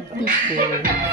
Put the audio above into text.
particular.